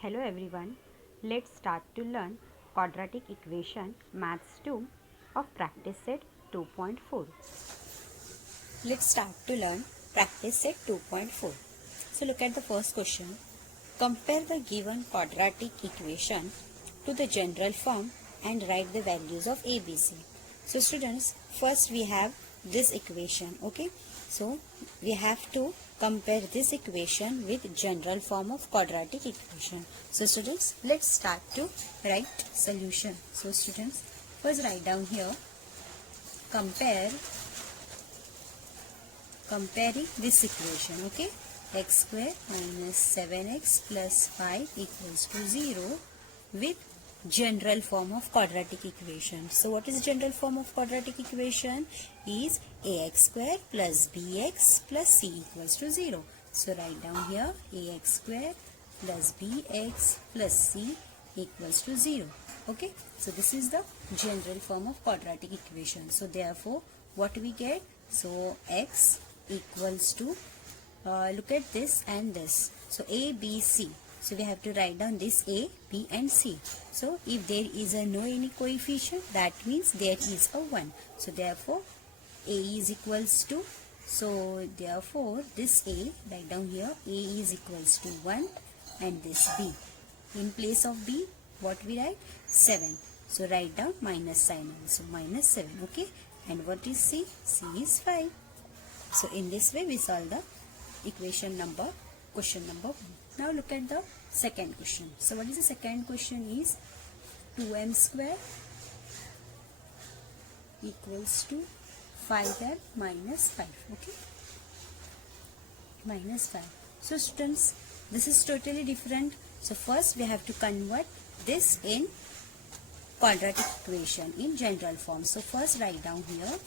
Hello everyone, let's start to learn quadratic equation maths 2 of practice set 2.4. Let's start to learn practice set 2.4. So look at the first question. Compare the given quadratic equation to the general form and write the values of ABC. So students, first we have this equation, okay? So we have to compare this equation with general form of quadratic equation. So students, let's start to write solution. So students, first write down here, comparing this equation, okay? X square minus 7x plus 5 equals to 0 with general form of quadratic equation. So what is general form of quadratic equation? Is ax square plus bx plus c equals to 0. So write down here ax square plus bx plus c equals to 0. Okay, so this is the general form of quadratic equation. So therefore what we get? So x equals to look at this and this. So a, b, c. So we have to write down this a, b and c. So if there is a no any coefficient, that means there is a 1. So therefore a is equals to, so therefore this a, write down here, a is equals to 1 and this b. In place of b, what we write? 7. So write down minus sign also, minus 7, okay? And what is c? C is 5. So in this way we solve the question number 1. Now look at the second question. So what is the second question is 2m square equals to 5m minus 5, okay? Minus 5. So students, this is totally different. So first we have to convert this in quadratic equation in general form. So first write down here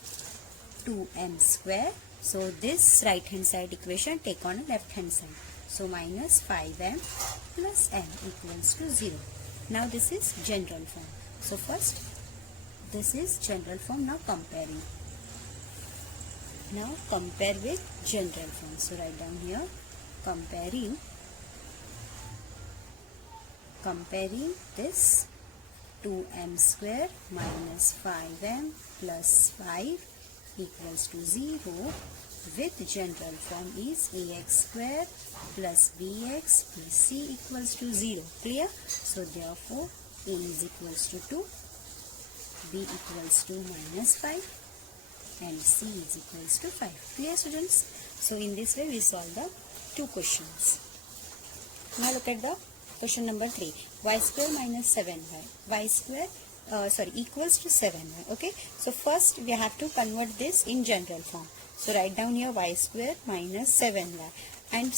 2m square. So this right hand side equation take on a left hand side. So minus 5m plus m equals to 0. Now this is general form. So first this is general form. Now comparing. Now compare with general form. So write down here comparing this 2m square minus 5m plus 5 equals to 0 with general form is ax square plus bx plus c equals to 0. Clear? So therefore a is equals to 2, b equals to minus 5 and c is equals to 5. Clear students? So in this way we solve the two questions. Now look at the question number 3. Y square minus 7y. Y square equals to 7y. Okay. So first we have to convert this in general form. So write down here y square minus 7y. And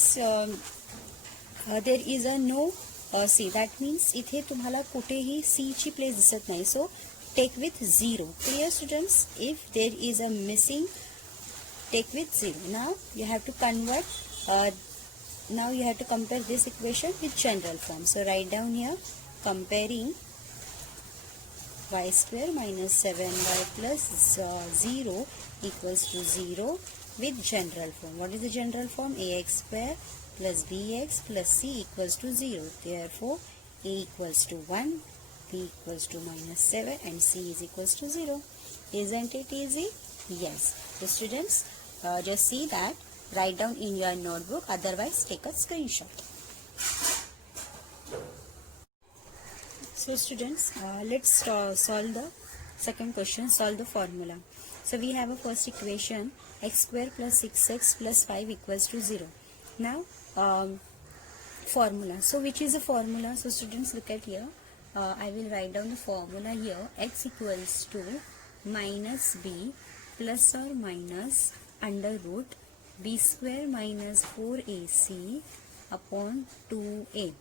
there is a no c. That means इथे तुम्हाला कुठेही c ची place दिसत नाही. So take with 0. Clear students? If there is a missing, take with 0. Now you have to convert. Now you have to compare this equation with general form. So write down here comparing y square minus 7y plus 0 equals to 0 with general form. What is the general form? Ax square plus bx plus c equals to 0. Therefore a equals to 1, b equals to minus 7 and c is equals to 0. Isn't it easy? Yes. So students, just see that. Write down in your notebook, otherwise take a screenshot. So students, let's solve the second question, solve the formula. So we have a first equation, x square plus 6x plus 5 equals to 0. Now formula. So which is the formula? So students, look at here. I will write down the formula here. X equals to minus b plus or minus under root b square minus 4ac upon 2a.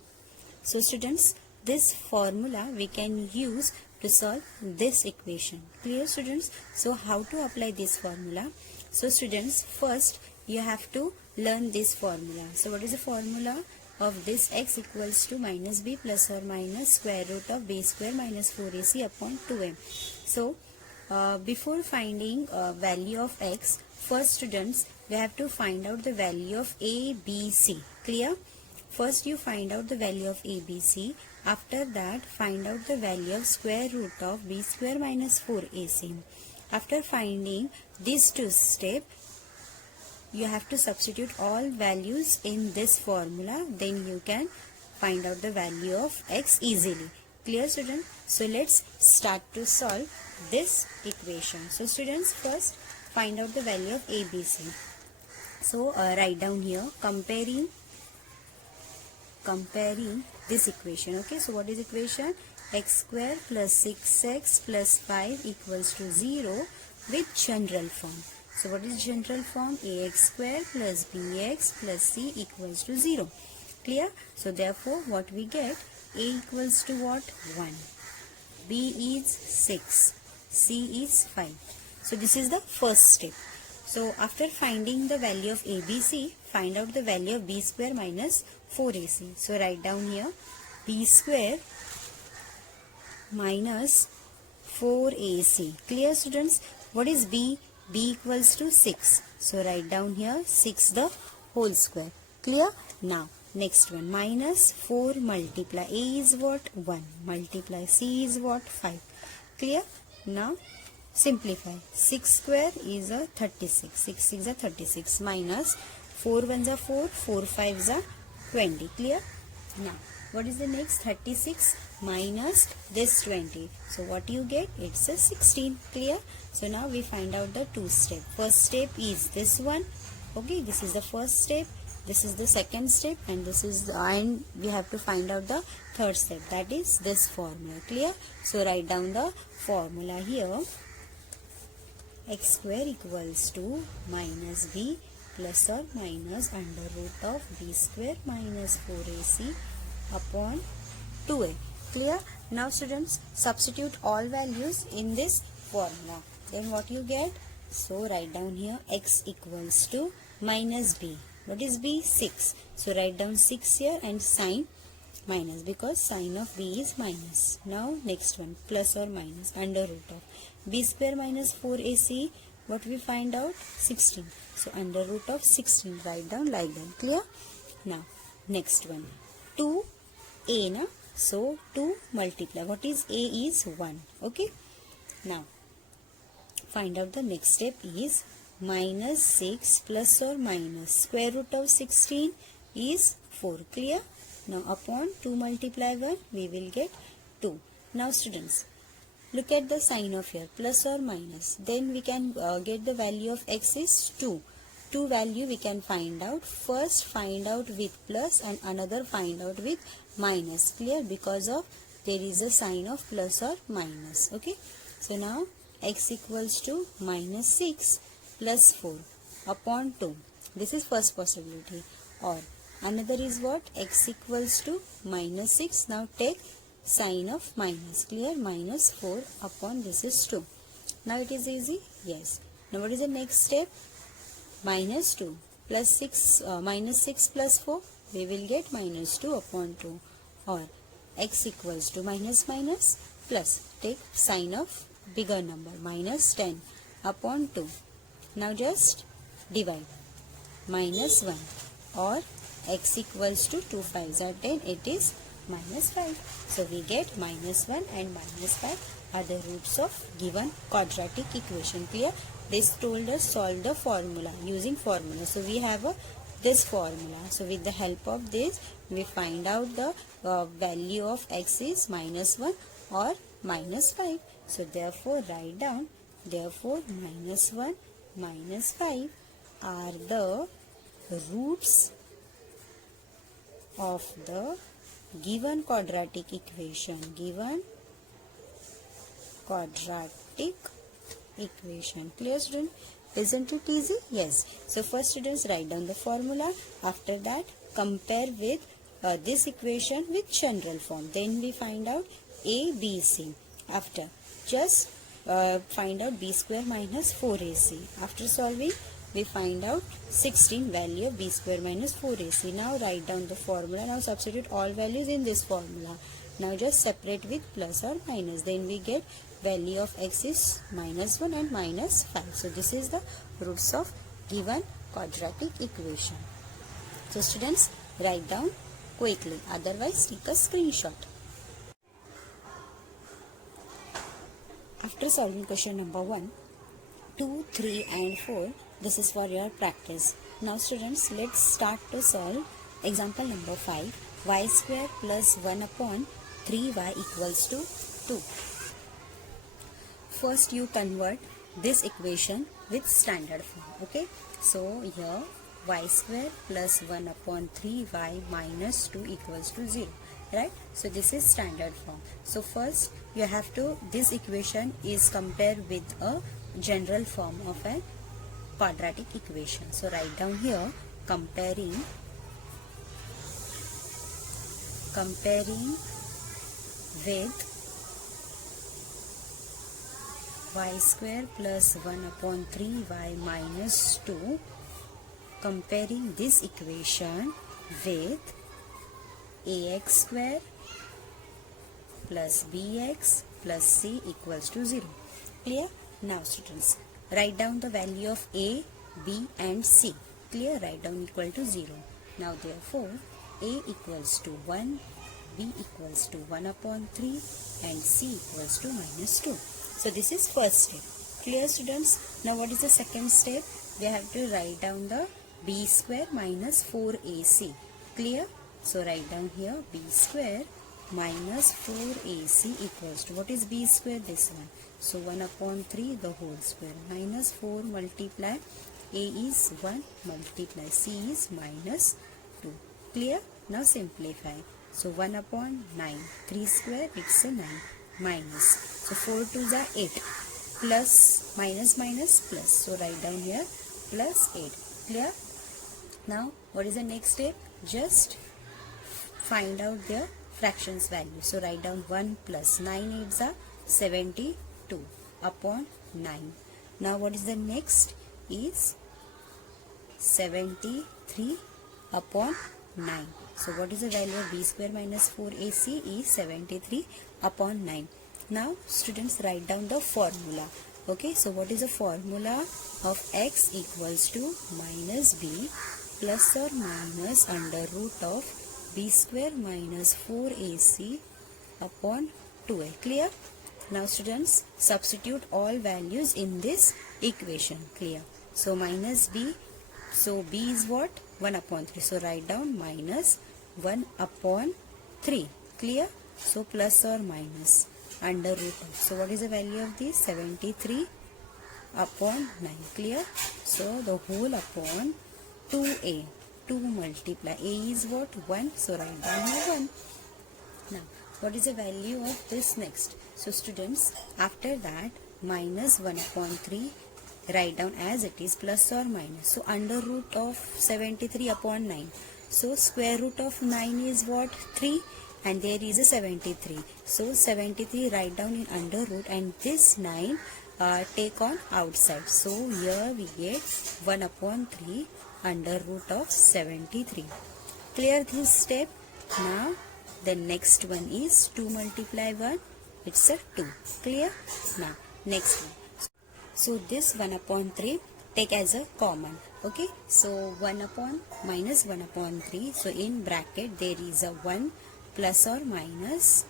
So students, this formula we can use to solve this equation. Clear students? So how to apply this formula? So students, first you have to learn this formula. So what is the formula of this? X equals to minus b plus or minus square root of b square minus 4ac upon 2m. So before finding value of x, first students we have to find out the value of a, b, c. Clear? First you find out the value of ABC. After that find out the value of square root of b square minus 4ac. After finding these two steps, you have to substitute all values in this formula. Then you can find out the value of x easily. Clear, students? So let's start to solve this equation. So students, first find out the value of ABC. So write down here comparing this equation. Okay, so what is equation? X square plus 6x plus 5 equals to 0 with general form. So what is general form? Ax square plus bx plus c equals to 0. Clear? So therefore what we get? A equals to what? 1. B is 6. C is 5. So this is the first step. So after finding the value of ABC, find out the value of b square minus 4ac. So write down here b square minus 4ac. Clear, students? What is b? B equals to 6. So write down here 6 the whole square. Clear? Now next one, minus 4 multiply a is what? 1 multiply c is what? 5. Clear? Now simplify. 6 square is a 36. 6 6 is 36 minus 4 1s are 4, 4 5s are 20. Clear? Now what is the next? 36 minus this 20. So what you get? It's a 16. Clear? So now we find out the two step. First step is this one. Okay, this is the first step. This is the second step, and this is the, and we have to find out the third step. That is this formula. Clear? So write down the formula here. X square equals to minus b plus or minus under root of b square minus 4ac upon 2a. Clear? Now students, substitute all values in this formula. Then what you get? So write down here x equals to minus b. What is b? 6. So write down 6 here and sign minus, because sign of b is minus. Now next one, plus or minus under root of b square minus 4ac. What we find out? 16. So under root of 16, write down like that. Clear? Now next one, 2a na. So 2 multiply. What is a? Is 1. Okay. Now find out the next step is minus 6 plus or minus square root of 16 is 4. Clear? Now upon 2 multiply 1, we will get 2. Now students, look at the sign of here, plus or minus. Then we can get the value of x is 2. 2 value we can find out. First find out with plus and another find out with minus. Clear? Because of there is a sign of plus or minus. Okay. So now x equals to minus 6 plus 4 upon 2. This is first possibility. Or another is what? X equals to minus 6. Now take sign of minus. Clear? Minus 4 upon this is 2. Now it is easy? Yes. Now what is the next step? Minus 2 plus 6, minus 6 plus 4. We will get minus 2 upon 2. Or x equals to minus minus plus. Take sign of bigger number. Minus 10 upon 2. Now just divide. Minus 1. Or x equals to 2 5s are 10. It is minus 5. So we get minus 1 and minus 5 are the roots of given quadratic equation. Clear? This told us solve the formula using formula. So we have this formula. So with the help of this, we find out the value of x is minus 1 or minus 5. So therefore write down, therefore minus 1 minus 5 are the roots of the given quadratic equation. Given quadratic equation. Clear, student? Isn't it easy? Yes. So first students, write down the formula. After that compare with this equation with general form. Then we find out a, b, c. After just find out b square minus 4ac. After solving, we find out 16 value of b square minus 4ac. Now write down the formula. Now substitute all values in this formula. Now just separate with plus or minus. Then we get value of x is minus 1 and minus 5. So this is the roots of given quadratic equation. So students, write down quickly, otherwise take a screenshot. After solving question number 1, 2, 3 and 4, this is for your practice. Now students, let's start to solve example number 5, y square plus 1 upon 3y equals to 2. First you convert this equation with standard form. Okay, so here y square plus 1 upon 3y minus 2 equals to 0. Right, so this is standard form. So first you have to, this equation is compared with a general form of a quadratic equation. So write down here, comparing with y square plus 1 upon 3y minus 2, comparing this equation with ax square plus bx plus c equals to 0. Clear? Now students, write down the value of a, b and c. Clear? Write down equal to 0. Now therefore, a equals to 1, b equals to 1 upon 3 and c equals to minus 2. So this is first step. Clear students? Now what is the second step? We have to write down the b square minus 4ac. Clear? So write down here b square minus 4ac equals to, what is b square? This one. So 1 upon 3 the whole square minus 4 multiply a is 1 multiply c is minus 2. Clear? Now simplify. So 1 upon 9, 3 square it's a 9 minus. So 4 2s are 8 plus minus minus plus. So write down here plus 8. Clear? Now what is the next step? Just find out their fractions value. So write down 1 plus 9 8s are 72 upon 9. Now what is the next? Is 73 upon 9. So what is the value of b square minus 4ac? Is 73 upon 9. Now students, write down the formula. Okay, so what is the formula of x equals to minus b plus or minus under root of b square minus 4ac upon 2a. Clear? Now students, substitute all values in this equation. Clear? So minus b, so b is what? 1 upon 3. So write down minus 1 upon 3. Clear? So plus or minus under root of. So what is the value of this? 73 upon 9. Clear? So the whole upon 2a. 2 multiply a is what? 1. So write down 1. Now what is the value of this next? So students, after that minus 1 upon 3 write down as it is, plus or minus. So under root of 73 upon 9. So square root of 9 is what? 3 and there is a 73. So 73 write down in under root and this 9 take on outside. So here we get 1 upon 3 under root of 73. Clear this step? Now the next one is 2 multiply 1. It's a 2. Clear? Now next one. So this 1 upon 3 take as a common. Okay. So 1 upon minus 1 upon 3. So in bracket there is a 1 plus or minus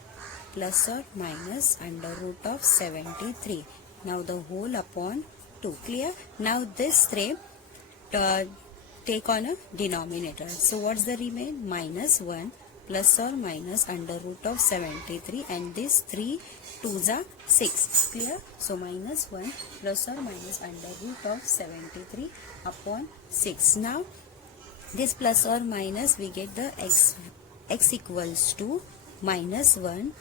under root of 73. Now the whole upon 2. Clear? Now this 3 take on a denominator. So what's the remain? Minus 1 plus or minus under root of 73 and this 3 2s are 6. Clear? So minus 1 plus or minus under root of 73 upon 6. Now this plus or minus we get the x equals to minus 1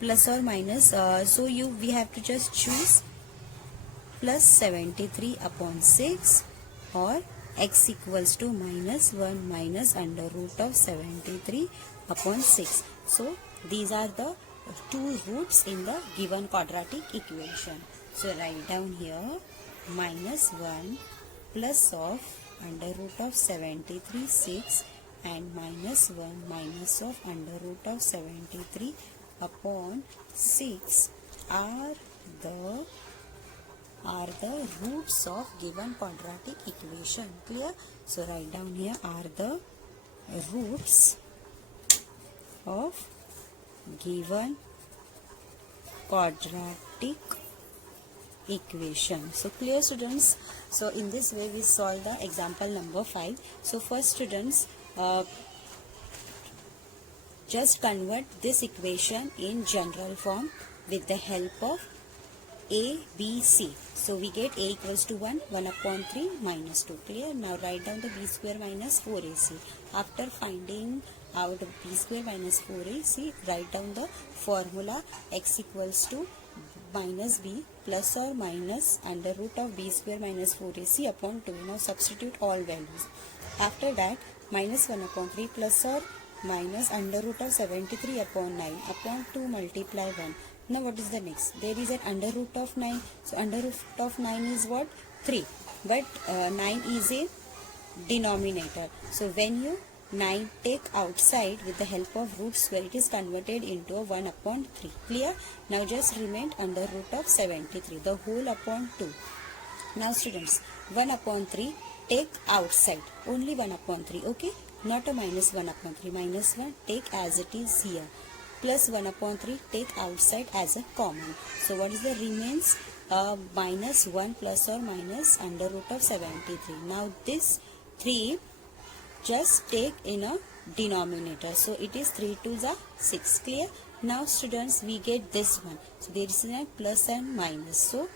plus or minus. So we have to just choose plus 73 upon 6 or x equals to minus 1 minus under root of 73 upon 6. So these are the two roots in the given quadratic equation. So write down here minus 1 plus of under root of 73 6 and minus 1 minus of under root of 73 upon 6 are the roots of given quadratic equation. Clear? So write down here are the roots of given quadratic equation. So clear, students? So in this way we solve the example number 5. So first, students, just convert this equation in general form with the help of A, B, C. So we get A equals to 1, 1 upon 3 minus 2. Clear? Now write down the B square minus 4AC. After finding out B square minus 4AC, write down the formula x equals to minus B plus or minus under root of B square minus 4AC upon 2. Now substitute all values. After that, minus 1 upon 3 plus or minus under root of 73 upon 9 upon 2 multiply 1. Now what is the next? There is an under root of 9. So under root of 9 is what? 3. But 9 is a denominator. So when you 9 take outside with the help of root square, it is converted into a 1 upon 3. Clear? Now just remain under root of 73. The whole upon 2. Now students, 1 upon 3 take outside. Only 1 upon 3. Okay? Not a minus 1 upon 3. Minus 1 take as it is here. Plus 1 upon 3 take outside as a common. So what is the remains? Minus 1 plus or minus under root of 73. Now this 3 just take in a denominator. So it is 3 to the 6. Clear? Now students, we get this one. So there is a plus and minus. So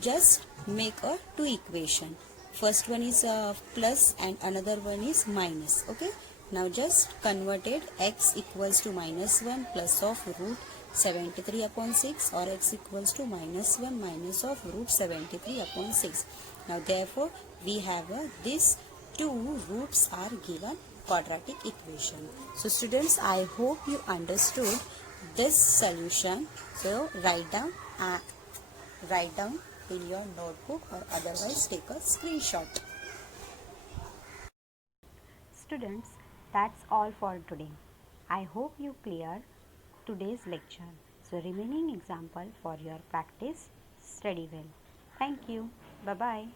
just make a 2 equation. First one is plus and another one is minus. Okay? Now just converted x equals to minus 1 plus of root 73 upon 6 or x equals to minus 1 minus of root 73 upon 6. Now therefore we have this 2 roots are given quadratic equation. So students, I hope you understood this solution. So write down in your notebook or otherwise take a screenshot. Students, that's all for today. I hope you clear today's lecture. So remaining example for your practice, study well. Thank you. Bye-bye.